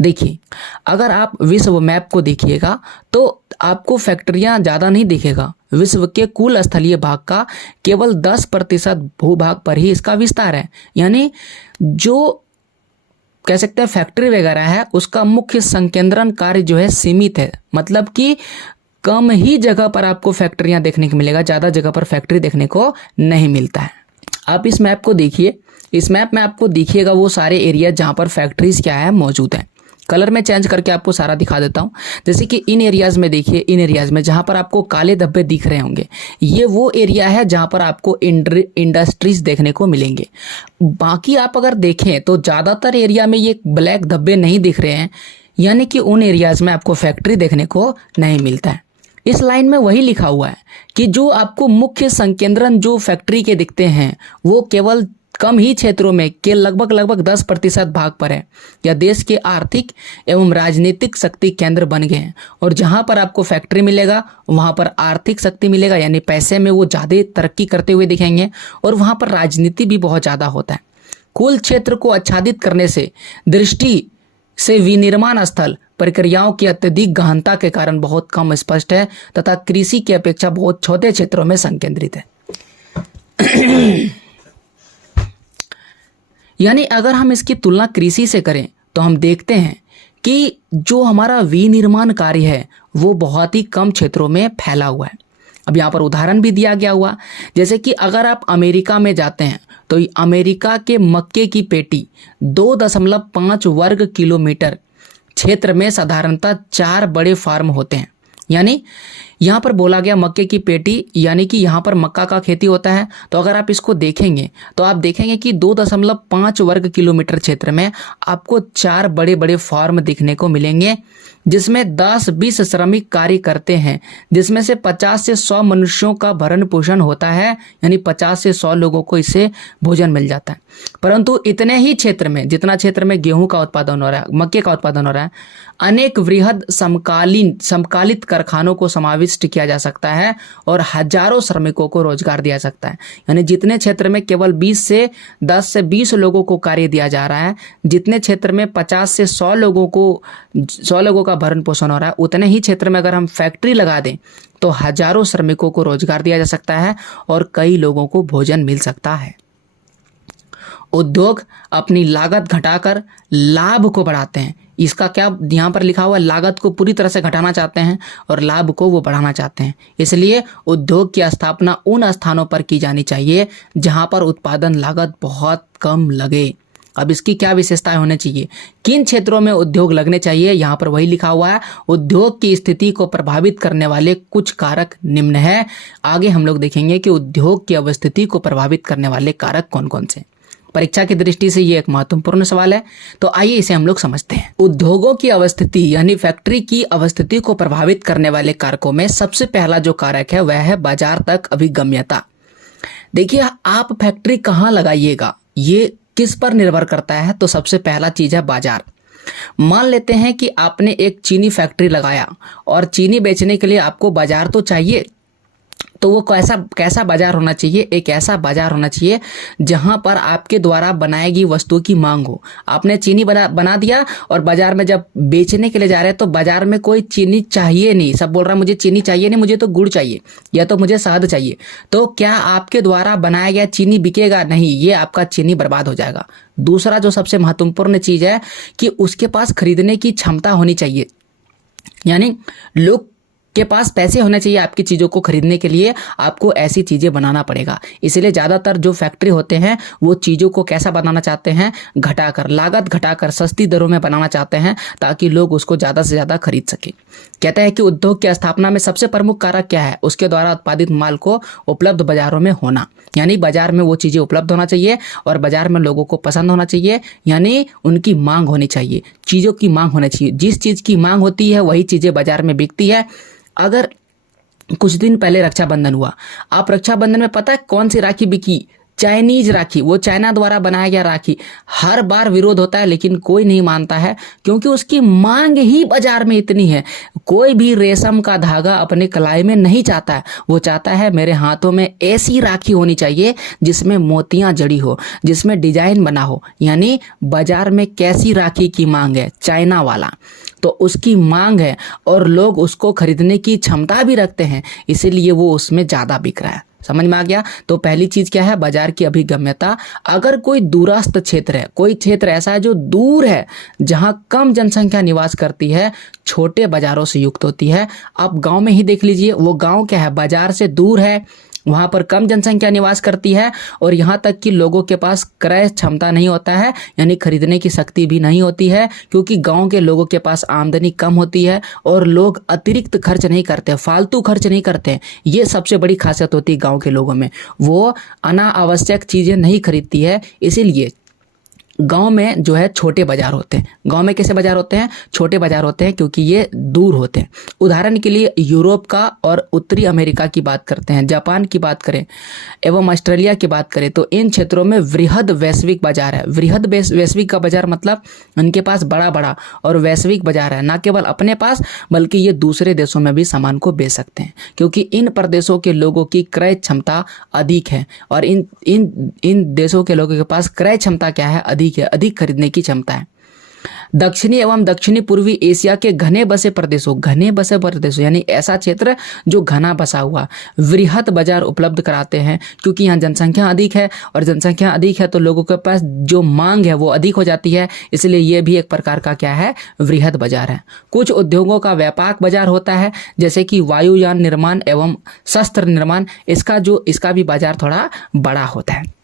देखिए, अगर आप विश्व मैप को देखिएगा तो आपको फैक्ट्रियां ज़्यादा नहीं दिखेगा। विश्व के कुल स्थलीय भाग का केवल 10% भूभाग पर ही इसका विस्तार है। यानी जो कह सकते हैं फैक्ट्री वगैरह है उसका मुख्य संकेंद्रण कार्य जो है सीमित है। मतलब कि कम ही जगह पर आपको फैक्ट्रियां देखने को मिलेगा, ज़्यादा जगह पर फैक्ट्री देखने को नहीं मिलता है। आप इस मैप को देखिए, इस मैप में आपको दिखिएगा वो सारे एरिया जहाँ पर फैक्ट्रीज क्या है मौजूद है। कलर में चेंज करके आपको सारा दिखा देता हूँ। जैसे कि इन एरियाज़ में देखिए, इन एरियाज़ में जहाँ पर आपको काले धब्बे दिख रहे होंगे ये वो एरिया है जहाँ पर आपको इंडस्ट्रीज देखने को मिलेंगे। बाकी आप अगर देखें तो ज़्यादातर एरिया में ये ब्लैक धब्बे नहीं दिख रहे हैं, यानी कि उन एरियाज़ में आपको फैक्ट्री देखने को नहीं मिलता है। इस लाइन में वही लिखा हुआ है कि जो आपको मुख्य संकेंद्रण जो फैक्ट्री के दिखते हैं वो केवल कम ही क्षेत्रों में के लगभग 10% भाग पर है या देश के आर्थिक एवं राजनीतिक शक्ति केंद्र बन गए हैं। और जहां पर आपको फैक्ट्री मिलेगा वहां पर आर्थिक शक्ति मिलेगा, यानी पैसे में वो ज़्यादा तरक्की करते हुए दिखेंगे और वहां पर राजनीति भी बहुत ज़्यादा होता है। कुल क्षेत्र को आच्छादित करने से दृष्टि से विनिर्माण स्थल प्रक्रियाओं की अत्यधिक गहनता के कारण बहुत कम स्पष्ट है तथा कृषि की अपेक्षा बहुत छोटे क्षेत्रों में संकेंद्रित है। यानी अगर हम इसकी तुलना कृषि से करें तो हम देखते हैं कि जो हमारा विनिर्माण कार्य है वो बहुत ही कम क्षेत्रों में फैला हुआ है। अब यहाँ पर उदाहरण भी दिया गया हुआ, जैसे कि अगर आप अमेरिका में जाते हैं तो अमेरिका के मक्के की पेटी 2.5 वर्ग किलोमीटर क्षेत्र में साधारणतः 4 बड़े फार्म होते हैं। यानी यहाँ पर बोला गया मक्के की पेटी, यानी कि यहाँ पर मक्का का खेती होता है। तो अगर आप इसको देखेंगे तो आप देखेंगे कि 2.5 वर्ग किलोमीटर क्षेत्र में आपको 4 बड़े बड़े फार्म दिखने को मिलेंगे जिसमें 10-20 श्रमिक कार्य करते हैं, जिसमें से 50 से 100 मनुष्यों का भरण पोषण होता है, यानी 50 से 100 लोगों को इससे भोजन मिल जाता है। परंतु इतने ही क्षेत्र में, जितना क्षेत्र में गेहूं का उत्पादन हो रहा है, मक्के का उत्पादन हो रहा है, अनेक वृहद समकालित कारखानों को समाविष्ट किया जा सकता है और हजारों श्रमिकों को रोजगार दिया सकता है। यानी जितने क्षेत्र में केवल 10 से 20 लोगों को कार्य दिया जा रहा है, जितने क्षेत्र में 50 से 100 लोगों का भरण पोषण हो रहा है, उतने ही क्षेत्र में अगर हम फैक्ट्री लगा दें तो हजारों श्रमिकों को रोजगार दिया जा सकता है और कई लोगों को भोजन मिल सकता है। उद्योग अपनी लागत घटाकर लाभ को बढ़ाते हैं। इसका क्या यहाँ पर लिखा हुआ है, लागत को पूरी तरह से घटाना चाहते हैं और लाभ को वो बढ़ाना चाहते हैं। इसलिए उद्योग की स्थापना उन स्थानों पर की जानी चाहिए जहाँ पर उत्पादन लागत बहुत कम लगे। अब इसकी क्या विशेषताएं होनी चाहिए, किन क्षेत्रों में उद्योग लगने चाहिए, यहाँ पर वही लिखा हुआ है। उद्योग की स्थिति को प्रभावित करने वाले कुछ कारक निम्न है। आगे हम लोग देखेंगे कि उद्योग की अवस्थिति को प्रभावित करने वाले कारक कौन कौन से। परीक्षा की दृष्टि से ये एक महत्वपूर्ण सवाल है, तो आइए इसे हम लोग समझते हैं। उद्योगों की अवस्थिति यानी फैक्ट्री की अवस्थिति को प्रभावित करने वाले कारकों में सबसे पहला जो कारक है वह है बाजार तक अभिगम्यता। देखिए, आप फैक्ट्री कहाँ लगाइएगा ये किस पर निर्भर करता है। तो सबसे पहला चीज है बाजार। मान लेते हैं कि आपने एक चीनी फैक्ट्री लगाया और चीनी बेचने के लिए आपको बाजार तो चाहिए, तो वो कैसा बाजार होना चाहिए, एक ऐसा बाजार होना चाहिए जहां पर आपके द्वारा बनाई गई वस्तुओं की मांग हो। आपने चीनी बना दिया और बाजार में जब बेचने के लिए जा रहे हैं तो बाजार में कोई चीनी चाहिए नहीं, सब बोल रहा है मुझे चीनी चाहिए नहीं, मुझे तो गुड़ चाहिए या तो मुझे शहद चाहिए। तो क्या आपके द्वारा बनाया गया चीनी बिकेगा? नहीं, ये आपका चीनी बर्बाद हो जाएगा। दूसरा जो सबसे महत्वपूर्ण चीज है कि उसके पास खरीदने की क्षमता होनी चाहिए, यानी लोग के पास पैसे होने चाहिए आपकी चीज़ों को खरीदने के लिए, आपको ऐसी चीज़ें बनाना पड़ेगा। इसलिए ज़्यादातर जो फैक्ट्री होते हैं वो चीज़ों को कैसा बनाना चाहते हैं, घटाकर, लागत घटाकर सस्ती दरों में बनाना चाहते हैं ताकि लोग उसको ज़्यादा से ज़्यादा खरीद सकें। कहते हैं कि उद्योग की स्थापना में सबसे प्रमुख कारक क्या है, उसके द्वारा उत्पादित माल को उपलब्ध बाजारों में होना, यानी बाजार में वो चीज़ें उपलब्ध होना चाहिए और बाजार में लोगों को पसंद होना चाहिए, यानी उनकी मांग होनी चाहिए, चीज़ों की मांग होनी चाहिए। जिस चीज़ की मांग होती है वही चीज़ें बाजार में बिकती है। अगर कुछ दिन पहले रक्षाबंधन हुआ, आप रक्षाबंधन में पता है कौन सी राखी बिकी, चाइनीज राखी, वो चाइना द्वारा बनाया गया राखी। हर बार विरोध होता है लेकिन कोई नहीं मानता है क्योंकि उसकी मांग ही बाजार में इतनी है। कोई भी रेशम का धागा अपने कलाई में नहीं चाहता है, वो चाहता है मेरे हाथों में ऐसी राखी होनी चाहिए जिसमें मोतियां जड़ी हो, जिसमें डिजाइन बना हो। यानी बाजार में कैसी राखी की मांग है, चाइना वाला, तो उसकी मांग है और लोग उसको खरीदने की क्षमता भी रखते हैं, इसीलिए वो उसमें ज़्यादा बिक रहा है। समझ में आ गया। तो पहली चीज क्या है, बाजार की अभिगम्यता। अगर कोई दूरस्थ क्षेत्र है, कोई क्षेत्र ऐसा है जो दूर है, जहां कम जनसंख्या निवास करती है, छोटे बाजारों से युक्त होती है। आप गांव में ही देख लीजिए, वो गांव क्या है, बाजार से दूर है, वहां पर कम जनसंख्या निवास करती है और यहाँ तक कि लोगों के पास क्रय क्षमता नहीं होता है, यानी खरीदने की शक्ति भी नहीं होती है, क्योंकि गांव के लोगों के पास आमदनी कम होती है और लोग अतिरिक्त खर्च नहीं करते, फालतू खर्च नहीं करते। ये सबसे बड़ी खासियत होती है गांव के लोगों में, वो अनावश्यक चीजें नहीं खरीदती है। इसीलिए गांव में जो है छोटे बाजार होते हैं। गांव में कैसे बाजार होते हैं, छोटे बाजार होते हैं क्योंकि ये दूर होते हैं। उदाहरण के लिए यूरोप का और उत्तरी अमेरिका की बात करते हैं, जापान की बात करें एवं ऑस्ट्रेलिया की बात करें तो इन क्षेत्रों में वृहद वैश्विक बाजार है। वृहद वैश्विक का बाजार मतलब उनके पास बड़ा बड़ा और वैश्विक बाजार है, ना केवल अपने पास बल्कि ये दूसरे देशों में भी सामान को बेच सकते हैं, क्योंकि इन प्रदेशों के लोगों की क्रय क्षमता अधिक है और इन देशों के लोगों के पास क्रय क्षमता क्या है, अधिक खरीदने की क्षमता है। दक्षिणी एवं दक्षिणी पूर्वी एशिया के घने बसे प्रदेशों यानी ऐसा क्षेत्र जो घना बसा हुआ वृहद बाजार उपलब्ध कराते हैं, क्योंकि यहाँ जनसंख्या अधिक है और जनसंख्या अधिक है तो लोगों के पास जो मांग है वो अधिक हो जाती है, इसलिए ये भी एक प्रकार का क्या है, वृहद बाजार है। कुछ उद्योगों का व्यापक बाजार होता है, जैसे कि वायुयान निर्माण एवं शस्त्र निर्माण, इसका भी बाजार थोड़ा बड़ा होता है।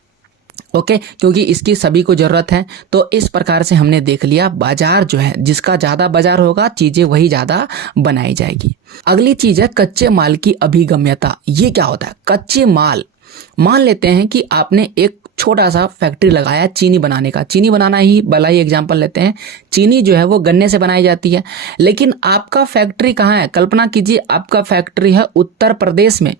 ओके, क्योंकि इसकी सभी को जरूरत है। तो इस प्रकार से हमने देख लिया बाजार जो है, जिसका ज़्यादा बाजार होगा चीज़ें वही ज़्यादा बनाई जाएगी। अगली चीज़ है कच्चे माल की अभिगम्यता। ये क्या होता है, कच्चे माल। मान लेते हैं कि आपने एक छोटा सा फैक्ट्री लगाया चीनी बनाने का, चीनी बनाना ही भला ही एग्जाम्पल लेते हैं। चीनी जो है वो गन्ने से बनाई जाती है, लेकिन आपका फैक्ट्री कहाँ है, कल्पना कीजिए आपका फैक्ट्री है उत्तर प्रदेश में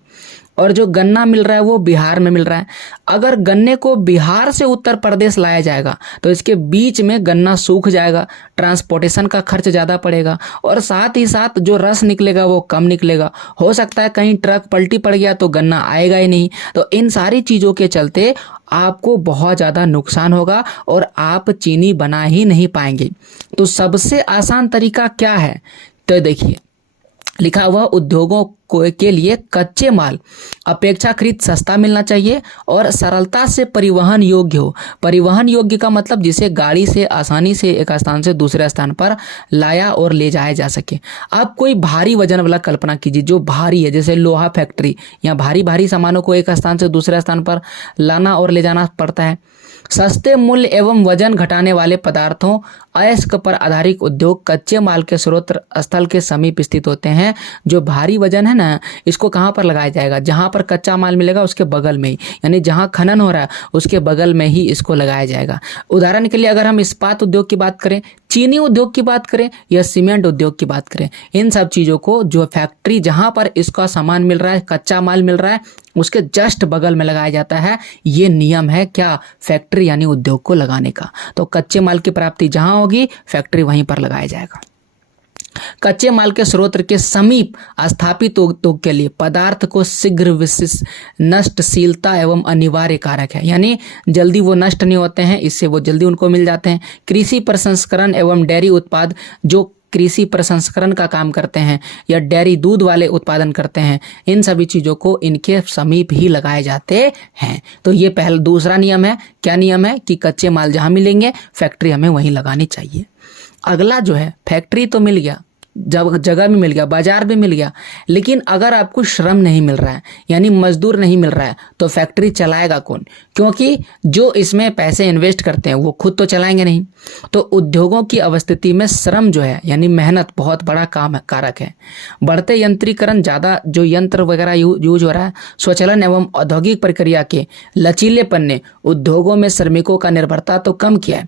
और जो गन्ना मिल रहा है वो बिहार में मिल रहा है। अगर गन्ने को बिहार से उत्तर प्रदेश लाया जाएगा तो इसके बीच में गन्ना सूख जाएगा, ट्रांसपोर्टेशन का खर्च ज़्यादा पड़ेगा और साथ ही साथ जो रस निकलेगा वो कम निकलेगा। हो सकता है कहीं ट्रक पलटी पड़ गया तो गन्ना आएगा ही नहीं। तो इन सारी चीज़ों के चलते आपको बहुत ज़्यादा नुकसान होगा और आप चीनी बना ही नहीं पाएंगे। तो सबसे आसान तरीका क्या है, तो देखिए लिखा हुआ उद्योगों के लिए कच्चे माल अपेक्षाकृत सस्ता मिलना चाहिए और सरलता से परिवहन योग्य हो। परिवहन योग्य का मतलब जिसे गाड़ी से आसानी से एक स्थान से दूसरे स्थान पर लाया और ले जाया जा सके। आप कोई भारी वजन वाला कल्पना कीजिए जो भारी है, जैसे लोहा फैक्ट्री, या भारी सामानों को एक स्थान से दूसरे स्थान पर लाना और ले जाना पड़ता है। सस्ते मूल्य एवं वजन घटाने वाले पदार्थों अयस्क पर आधारित उद्योग कच्चे माल के स्रोत स्थल के समीप स्थित होते हैं। जो भारी वजन है ना, इसको कहाँ पर लगाया जाएगा, जहाँ पर कच्चा माल मिलेगा उसके बगल में ही, यानी जहाँ खनन हो रहा है उसके बगल में ही इसको लगाया जाएगा। उदाहरण के लिए अगर हम इस्पात उद्योग की बात करें, चीनी उद्योग की बात करें या सीमेंट उद्योग की बात करें, इन सब चीज़ों को जो फैक्ट्री जहाँ पर इसका सामान मिल रहा है, कच्चा माल मिल रहा है, उसके जस्ट बगल में लगाया जाता है। ये नियम है क्या, फैक्ट्री यानी उद्योग को लगाने का। तो कच्चे माल की प्राप्ति जहां होगी फैक्ट्री वहीं पर लगाया जाएगा। कच्चे माल के स्रोत के समीप स्थापित उद्योग के लिए पदार्थ को शीघ्र विशिष्ट नष्टशीलता एवं अनिवार्य कारक है, यानी जल्दी वो नष्ट नहीं होते हैं, इससे वो जल्दी उनको मिल जाते हैं। कृषि प्रसंस्करण एवं डेयरी उत्पाद, जो कृषि प्रसंस्करण का काम करते हैं या डेयरी दूध वाले उत्पादन करते हैं, इन सभी चीज़ों को इनके समीप ही लगाए जाते हैं। तो ये पहला दूसरा नियम है। क्या नियम है कि कच्चे माल जहाँ मिलेंगे फैक्ट्री हमें वहीं लगानी चाहिए। अगला जो है, फैक्ट्री तो मिल गया, जगह भी मिल गया, बाजार भी मिल गया, लेकिन अगर आपको श्रम नहीं मिल रहा है यानी मजदूर नहीं मिल रहा है तो फैक्ट्री चलाएगा कौन? क्योंकि जो इसमें पैसे इन्वेस्ट करते हैं वो खुद तो चलाएंगे नहीं। तो उद्योगों की अवस्थिति में श्रम जो है यानी मेहनत बहुत बड़ा कारक है। बढ़ते यंत्रीकरण, ज़्यादा जो यंत्र वगैरह यूज हो रहा है, स्वचालन एवं औद्योगिक प्रक्रिया के लचीलेपन ने उद्योगों में श्रमिकों का निर्भरता तो कम किया है,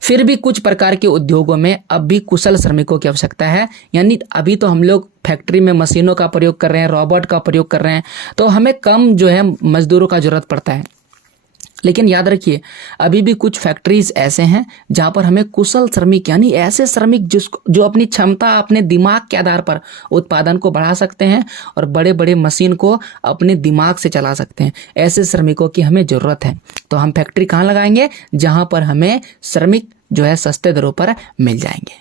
फिर भी कुछ प्रकार के उद्योगों में अब भी कुशल श्रमिकों की आवश्यकता है। यानी अभी तो हम लोग फैक्ट्री में मशीनों का प्रयोग कर रहे हैं, रोबोट का प्रयोग कर रहे हैं, तो हमें कम जो है मजदूरों का जरूरत पड़ता है। लेकिन याद रखिए अभी भी कुछ फैक्ट्रीज ऐसे हैं जहां पर हमें कुशल श्रमिक यानी ऐसे श्रमिक जो अपनी क्षमता, अपने दिमाग के आधार पर उत्पादन को बढ़ा सकते हैं और बड़े बड़े मशीन को अपने दिमाग से चला सकते हैं, ऐसे श्रमिकों की हमें ज़रूरत है। तो हम फैक्ट्री कहाँ लगाएंगे? जहां पर हमें श्रमिक जो है सस्ते दरों पर मिल जाएंगे।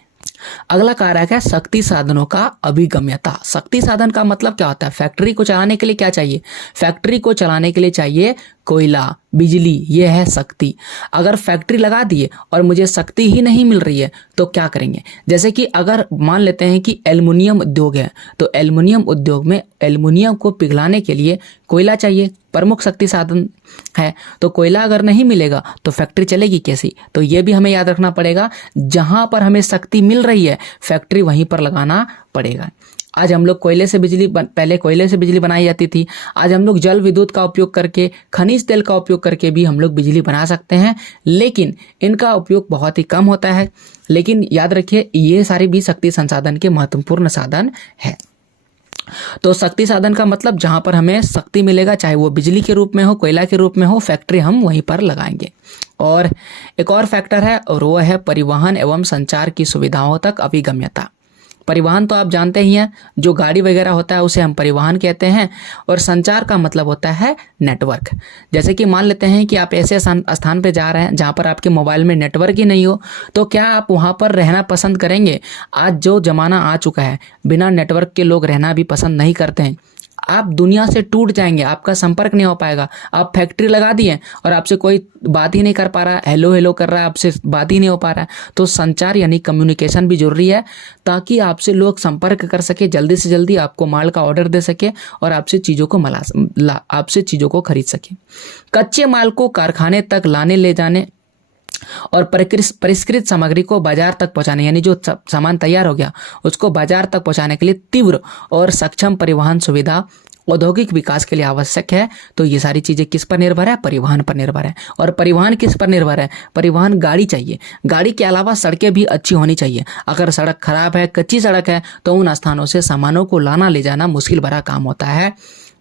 अगला कारक है शक्ति साधनों का अभिगम्यता। शक्ति साधन का मतलब क्या होता है? फैक्ट्री को चलाने के लिए क्या चाहिए? फैक्ट्री को चलाने के लिए चाहिए कोयला, बिजली, ये है शक्ति। अगर फैक्ट्री लगा दिए और मुझे शक्ति ही नहीं मिल रही है तो क्या करेंगे? जैसे कि अगर मान लेते हैं कि एल्युमिनियम उद्योग है, तो एल्युमिनियम उद्योग में एल्युमिनियम को पिघलाने के लिए कोयला चाहिए, प्रमुख शक्ति साधन है। तो कोयला अगर नहीं मिलेगा तो फैक्ट्री चलेगी कैसी? तो ये भी हमें याद रखना पड़ेगा, जहां पर हमें शक्ति मिल रही है फैक्ट्री वहीं पर लगाना पड़ेगा। आज हम लोग पहले कोयले से बिजली बनाई जाती थी, आज हम लोग जल विद्युत का उपयोग करके, खनिज तेल का उपयोग करके भी हम लोग बिजली बना सकते हैं, लेकिन इनका उपयोग बहुत ही कम होता है। लेकिन याद रखिए ये सारी भी शक्ति संसाधन के महत्वपूर्ण साधन है। तो शक्ति साधन का मतलब जहां पर हमें शक्ति मिलेगा, चाहे वो बिजली के रूप में हो, कोयला के रूप में हो, फैक्ट्री हम वहीं पर लगाएंगे। और एक और फैक्टर है और वो है परिवहन एवं संचार की सुविधाओं तक अभिगम्यता। परिवहन तो आप जानते ही हैं, जो गाड़ी वगैरह होता है उसे हम परिवहन कहते हैं, और संचार का मतलब होता है नेटवर्क। जैसे कि मान लेते हैं कि आप ऐसे स्थान पे जा रहे हैं जहां पर आपके मोबाइल में नेटवर्क ही नहीं हो, तो क्या आप वहां पर रहना पसंद करेंगे? आज जो जमाना आ चुका है, बिना नेटवर्क के लोग रहना भी पसंद नहीं करते हैं। आप दुनिया से टूट जाएंगे, आपका संपर्क नहीं हो पाएगा। आप फैक्ट्री लगा दिए और आपसे कोई बात ही नहीं कर पा रहा, हेलो हेलो कर रहा है, आपसे बात ही नहीं हो पा रहा है। तो संचार यानी कम्युनिकेशन भी जरूरी है, ताकि आपसे लोग संपर्क कर सके, जल्दी से जल्दी आपको माल का ऑर्डर दे सके और आपसे चीज़ों को खरीद सके। कच्चे माल को कारखाने तक लाने ले जाने और परिष्कृत सामग्री को बाजार तक पहुंचाने, यानी जो सामान तैयार हो गया उसको बाजार तक पहुंचाने के लिए तीव्र और सक्षम परिवहन सुविधा औद्योगिक विकास के लिए आवश्यक है। तो ये सारी चीजें किस पर निर्भर है? परिवहन पर निर्भर है। और परिवहन किस पर निर्भर है? परिवहन गाड़ी चाहिए। गाड़ी के अलावा सड़कें भी अच्छी होनी चाहिए। अगर सड़क खराब है, कच्ची सड़क है, तो उन स्थानों से सामानों को लाना ले जाना मुश्किल भरा काम होता है।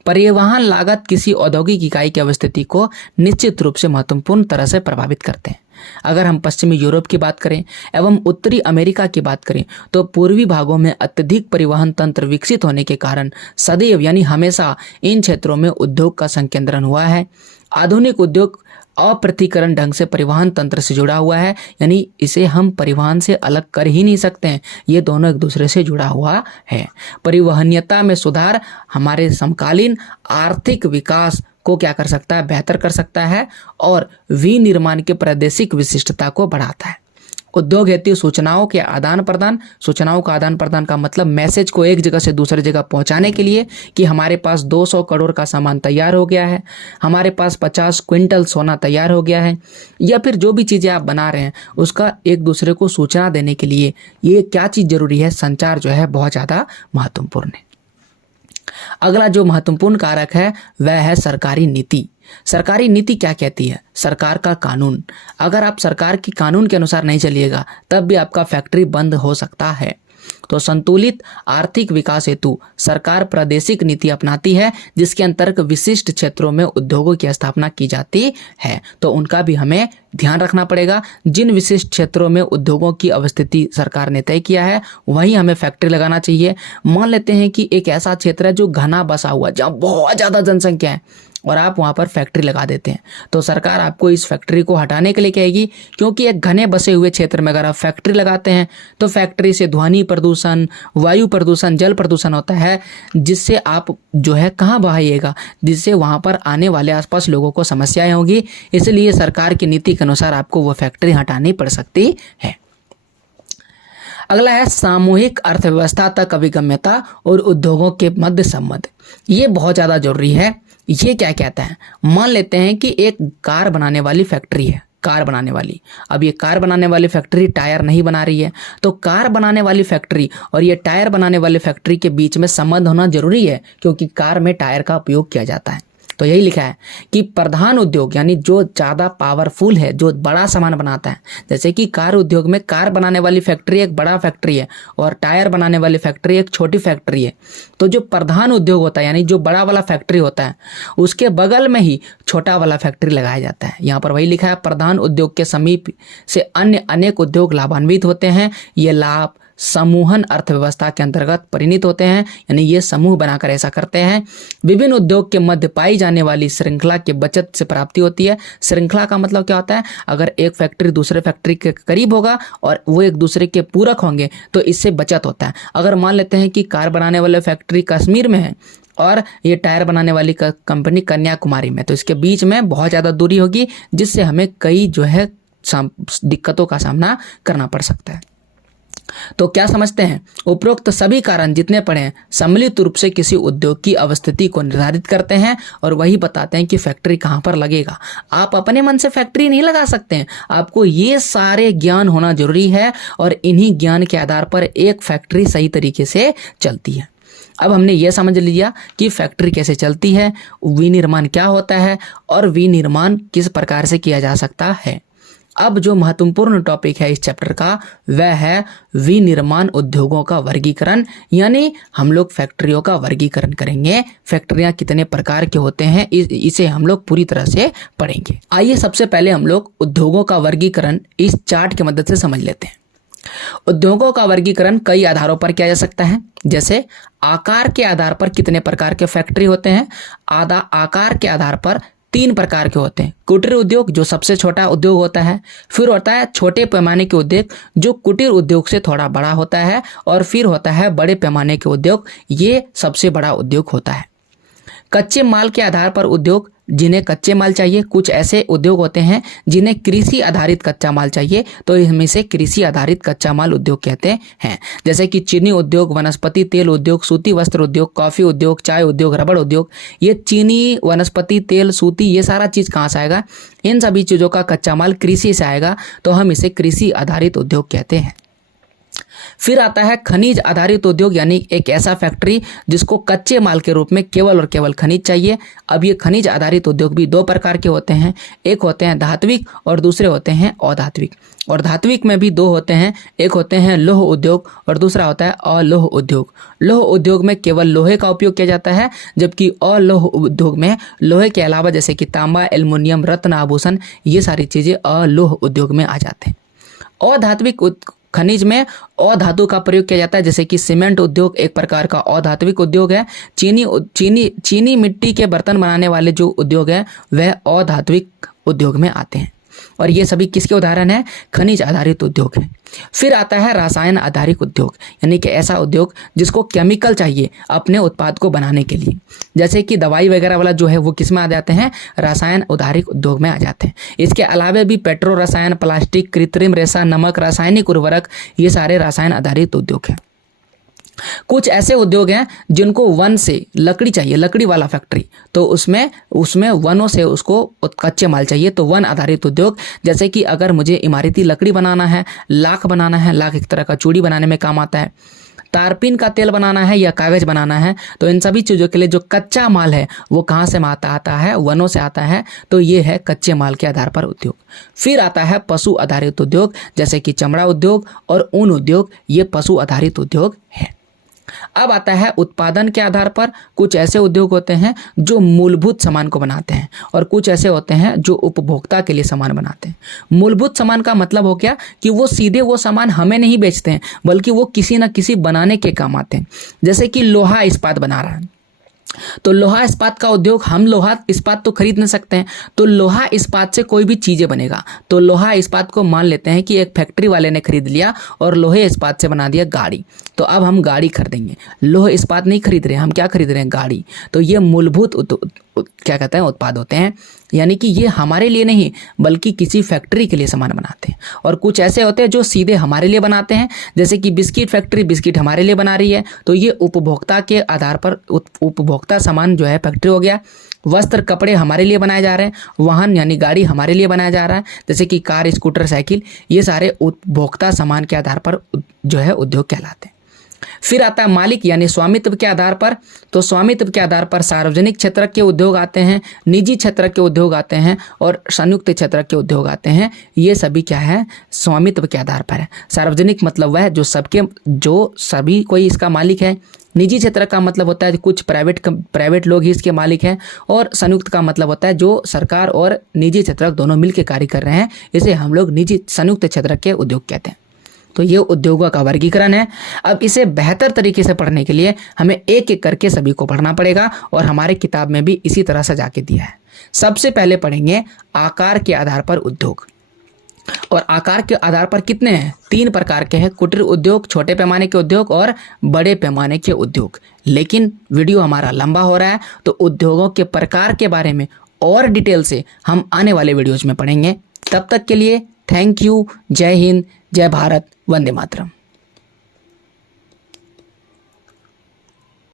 परिवहन लागत किसी औद्योगिक इकाई की अवस्थिति को निश्चित रूप से महत्वपूर्ण तरह से प्रभावित करते हैं। अगर हम पश्चिमी यूरोप की बात करें एवं उत्तरी अमेरिका की बात करें, तो पूर्वी भागों में अत्यधिक परिवहन तंत्र विकसित होने के कारण सदैव यानी हमेशा इन क्षेत्रों में उद्योग का संकेंद्रण हुआ है। आधुनिक उद्योग अप्रतिकरण ढंग से परिवहन तंत्र से जुड़ा हुआ है, यानी इसे हम परिवहन से अलग कर ही नहीं सकते हैं, ये दोनों एक दूसरे से जुड़ा हुआ है। परिवहनीयता में सुधार हमारे समकालीन आर्थिक विकास को क्या कर सकता है? बेहतर कर सकता है और विनिर्माण के प्रादेशिक विशिष्टता को बढ़ाता है। उद्योग हेतु सूचनाओं का आदान प्रदान का मतलब मैसेज को एक जगह से दूसरी जगह पहुंचाने के लिए कि हमारे पास 200 करोड़ का सामान तैयार हो गया है, हमारे पास 50 क्विंटल सोना तैयार हो गया है, या फिर जो भी चीज़ें आप बना रहे हैं उसका एक दूसरे को सूचना देने के लिए ये क्या चीज़ जरूरी है? संचार जो है बहुत ज़्यादा महत्वपूर्ण है। अगला जो महत्वपूर्ण कारक है वह है सरकारी नीति। सरकारी नीति क्या कहती है? सरकार का कानून। अगर आप सरकार की कानून के अनुसार नहीं चलिएगा तब भी आपका फैक्ट्री बंद हो सकता है। तो संतुलित आर्थिक विकास हेतु सरकार प्रादेशिक नीति अपनाती है, जिसके अंतर्गत विशिष्ट क्षेत्रों में उद्योगों की स्थापना की जाती है। तो उनका भी हमें ध्यान रखना पड़ेगा। जिन विशिष्ट क्षेत्रों में उद्योगों की अवस्थिति सरकार ने तय किया है वहीं हमें फैक्ट्री लगाना चाहिए। मान लेते हैं कि एक ऐसा क्षेत्र है जो घना बसा हुआ, जहाँ बहुत ज़्यादा जनसंख्या है और आप वहाँ पर फैक्ट्री लगा देते हैं, तो सरकार आपको इस फैक्ट्री को हटाने के लिए कहेगी, क्योंकि एक घने बसे हुए क्षेत्र में अगर आप फैक्ट्री लगाते हैं तो फैक्ट्री से ध्वनि प्रदूषण, वायु प्रदूषण, जल प्रदूषण होता है, जिससे आप जो है कहाँ बहाइएगा, जिससे वहाँ पर आने वाले आसपास लोगों को समस्याएं होगी। इसलिए सरकार की नीति के अनुसार आपको वो फैक्ट्री हटानी पड़ सकती है। अगला है सामूहिक अर्थव्यवस्था तक अभिगम्यता और उद्योगों के मध्य संबंध। ये बहुत ज़्यादा जरूरी है। ये क्या कहता है, मान लेते हैं कि एक कार बनाने वाली फैक्ट्री है, कार बनाने वाली, अब ये कार बनाने वाली फैक्ट्री टायर नहीं बना रही है, तो कार बनाने वाली फैक्ट्री और ये टायर बनाने वाली फैक्ट्री के बीच में संबंध होना जरूरी है, क्योंकि कार में टायर का उपयोग किया जाता है। तो यही लिखा है कि प्रधान उद्योग यानी जो ज़्यादा पावरफुल है, जो बड़ा सामान बनाता है, जैसे कि कार उद्योग में कार बनाने वाली फैक्ट्री एक बड़ा फैक्ट्री है और टायर बनाने वाली फैक्ट्री एक छोटी फैक्ट्री है। तो जो प्रधान उद्योग होता है यानी जो बड़ा वाला फैक्ट्री होता है, उसके बगल में ही छोटा वाला फैक्ट्री लगाया जाता है। यहाँ पर वही लिखा है, प्रधान उद्योग के समीप से अन्य अनेक उद्योग लाभान्वित होते हैं। ये लाभ समूहन अर्थव्यवस्था के अंतर्गत परिणत होते हैं, यानी ये समूह बनाकर ऐसा करते हैं। विभिन्न उद्योग के मध्य पाई जाने वाली श्रृंखला की बचत से प्राप्ति होती है। श्रृंखला का मतलब क्या होता है, अगर एक फैक्ट्री दूसरे फैक्ट्री के करीब होगा और वो एक दूसरे के पूरक होंगे तो इससे बचत होता है। अगर मान लेते हैं कि कार बनाने वाले फैक्ट्री कश्मीर में है और ये टायर बनाने वाली कंपनी कन्याकुमारी में, तो इसके बीच में बहुत ज़्यादा दूरी होगी, जिससे हमें कई जो है दिक्कतों का सामना करना पड़ सकता है। तो क्या समझते हैं, उपरोक्त सभी कारण जितने पढ़े हैं सम्मिलित रूप से किसी उद्योग की अवस्थिति को निर्धारित करते हैं और वही बताते हैं कि फैक्ट्री कहाँ पर लगेगा। आप अपने मन से फैक्ट्री नहीं लगा सकते हैं, आपको ये सारे ज्ञान होना जरूरी है और इन्हीं ज्ञान के आधार पर एक फैक्ट्री सही तरीके से चलती है। अब हमने ये समझ लिया कि फैक्ट्री कैसे चलती है, विनिर्माण क्या होता है और विनिर्माण किस प्रकार से किया जा सकता है। अब जो महत्वपूर्ण टॉपिक है इस चैप्टर का वह है विनिर्माण उद्योगों का वर्गीकरण, यानी हम लोग फैक्ट्रियों का वर्गीकरण करेंगे। फैक्ट्रियां कितने प्रकार के होते हैं इसे हम लोग पूरी तरह से पढ़ेंगे। आइए सबसे पहले हम लोग उद्योगों का वर्गीकरण इस चार्ट की मदद से समझ लेते हैं। उद्योगों का वर्गीकरण कई आधारों पर किया जा सकता है, जैसे आकार के आधार पर कितने प्रकार के फैक्ट्री होते हैं। आकार के आधार पर 3 प्रकार के होते हैं। कुटीर उद्योग जो सबसे छोटा उद्योग होता है, फिर होता है छोटे पैमाने के उद्योग जो कुटीर उद्योग से थोड़ा बड़ा होता है, और फिर होता है बड़े पैमाने के उद्योग, ये सबसे बड़ा उद्योग होता है। कच्चे माल के आधार पर उद्योग जिन्हें कच्चे माल चाहिए, कुछ ऐसे उद्योग होते हैं जिन्हें कृषि आधारित कच्चा माल चाहिए, तो इसमें से कृषि आधारित कच्चा माल उद्योग कहते हैं। जैसे कि चीनी उद्योग, वनस्पति तेल उद्योग, सूती वस्त्र उद्योग, कॉफी उद्योग, चाय उद्योग, रबड़ उद्योग। ये चीनी, वनस्पति तेल, सूती, ये सारा चीज़ कहाँ से आएगा, इन सभी चीज़ों का कच्चा माल कृषि से आएगा, तो हम इसे कृषि आधारित उद्योग कहते हैं। फिर आता है खनिज आधारित उद्योग, यानी एक ऐसा फैक्ट्री जिसको कच्चे माल के रूप में केवल और केवल खनिज चाहिए। अब ये खनिज आधारित उद्योग भी 2 प्रकार के होते हैं, एक होते हैं धात्विक और दूसरे होते हैं अधात्विक। और धात्विक में भी 2 होते हैं, एक होते हैं लौह उद्योग और दूसरा होता है अलौह उद्योग। लौह उद्योग में केवल लोहे का उपयोग किया जाता है, जबकि अलौह उद्योग में लोहे के अलावा जैसे कि तांबा, एल्युमिनियम, रत्न, आभूषण, ये सारी चीज़ें अलौह उद्योग में आ जाते हैं। अधात्विक खनिज में अधातु का प्रयोग किया जाता है, जैसे कि सीमेंट उद्योग एक प्रकार का अधात्विक उद्योग है। चीनी मिट्टी के बर्तन बनाने वाले जो उद्योग है वह अधात्विक उद्योग में आते हैं, और ये सभी किसके उदाहरण हैं, खनिज आधारित उद्योग हैं। फिर आता है रसायन आधारित उद्योग, यानी कि ऐसा उद्योग जिसको केमिकल चाहिए अपने उत्पाद को बनाने के लिए, जैसे कि दवाई वगैरह वाला जो है वो किस में आ जाते हैं, रसायन आधारित उद्योग में आ जाते हैं। इसके अलावा भी पेट्रो रसायन, प्लास्टिक, कृत्रिम रेशा, नमक, रासायनिक उर्वरक, ये सारे रसायन आधारित उद्योग हैं। कुछ ऐसे उद्योग हैं जिनको वन से लकड़ी चाहिए, लकड़ी वाला फैक्ट्री, तो उसमें वनों से उसको कच्चे माल चाहिए, तो वन आधारित उद्योग। जैसे कि अगर मुझे इमारती लकड़ी बनाना है, लाख बनाना है, लाख एक तरह का चूड़ी बनाने में काम आता है, तारपीन का तेल बनाना है या कागज बनाना है, तो इन सभी चीज़ों के लिए जो कच्चा माल है वो कहाँ से आता है, वनों से आता है, तो ये है कच्चे माल के आधार पर उद्योग। फिर आता है पशु आधारित उद्योग, जैसे कि चमड़ा उद्योग और ऊन उद्योग, ये पशु आधारित उद्योग है। अब आता है उत्पादन के आधार पर, कुछ ऐसे उद्योग होते हैं जो मूलभूत सामान को बनाते हैं और कुछ ऐसे होते हैं जो उपभोक्ता के लिए सामान बनाते हैं। मूलभूत सामान का मतलब हो गया कि वो सीधे वो सामान हमें नहीं बेचते हैं, बल्कि वो किसी न किसी बनाने के काम आते हैं। जैसे कि लोहा इस्पात बना रहा है, तो लोहा इस्पात का उद्योग, हम लोहा इस्पात तो खरीद नहीं सकते हैं, तो लोहा इस्पात से कोई भी चीज़ें बनेगा। तो लोहा इस्पात को मान लेते हैं कि एक फैक्ट्री वाले ने खरीद लिया और लोहे इस्पात से बना दिया गाड़ी, तो अब हम गाड़ी खरीदेंगे। लोहे इस्पात नहीं खरीद रहे, हम क्या खरीद रहे हैं, गाड़ी। तो ये मूलभूत क्या कहते हैं उत्पाद होते हैं। यानी कि ये हमारे लिए नहीं बल्कि किसी फैक्ट्री के लिए सामान बनाते हैं। और कुछ ऐसे होते हैं जो सीधे हमारे लिए बनाते हैं, जैसे कि बिस्किट फैक्ट्री बिस्किट हमारे लिए बना रही है, तो ये उपभोक्ता के आधार पर उपभोक्ता सामान जो है फैक्ट्री हो गया। वस्त्र कपड़े हमारे लिए बनाए जा रहे हैं, वाहन यानी गाड़ी हमारे लिए बनाया जा रहा है, जैसे कि कार स्कूटर साइकिल, ये सारे उपभोक्ता सामान के आधार पर जो है उद्योग कहलाते हैं। फिर आता है मालिक यानी स्वामित्व के आधार पर। तो स्वामित्व के आधार पर सार्वजनिक क्षेत्र के उद्योग आते हैं, निजी क्षेत्र के उद्योग आते हैं और संयुक्त क्षेत्र के उद्योग आते हैं। ये सभी क्या है, स्वामित्व के आधार पर है। सार्वजनिक मतलब वह जो सभी कोई इसका मालिक है। निजी क्षेत्र का मतलब होता है कुछ प्राइवेट लोग ही इसके मालिक हैं। और संयुक्त का मतलब होता है जो सरकार और निजी क्षेत्र दोनों मिलकर कार्य कर रहे हैं, इसे हम लोग निजी संयुक्त क्षेत्र के उद्योग कहते हैं। तो ये उद्योगों का वर्गीकरण है। अब इसे बेहतर तरीके से पढ़ने के लिए हमें एक एक करके सभी को पढ़ना पड़ेगा और हमारे किताब में भी इसी तरह सजा के दिया है। सबसे पहले पढ़ेंगे आकार के आधार पर उद्योग। और आकार के आधार पर कितने हैं, 3 प्रकार के हैं, कुटीर उद्योग, छोटे पैमाने के उद्योग और बड़े पैमाने के उद्योग। लेकिन वीडियो हमारा लंबा हो रहा है तो उद्योगों के प्रकार के बारे में और डिटेल से हम आने वाले वीडियोज में पढ़ेंगे। तब तक के लिए थैंक यू। जय हिंद, जय भारत, वंदे मातरम।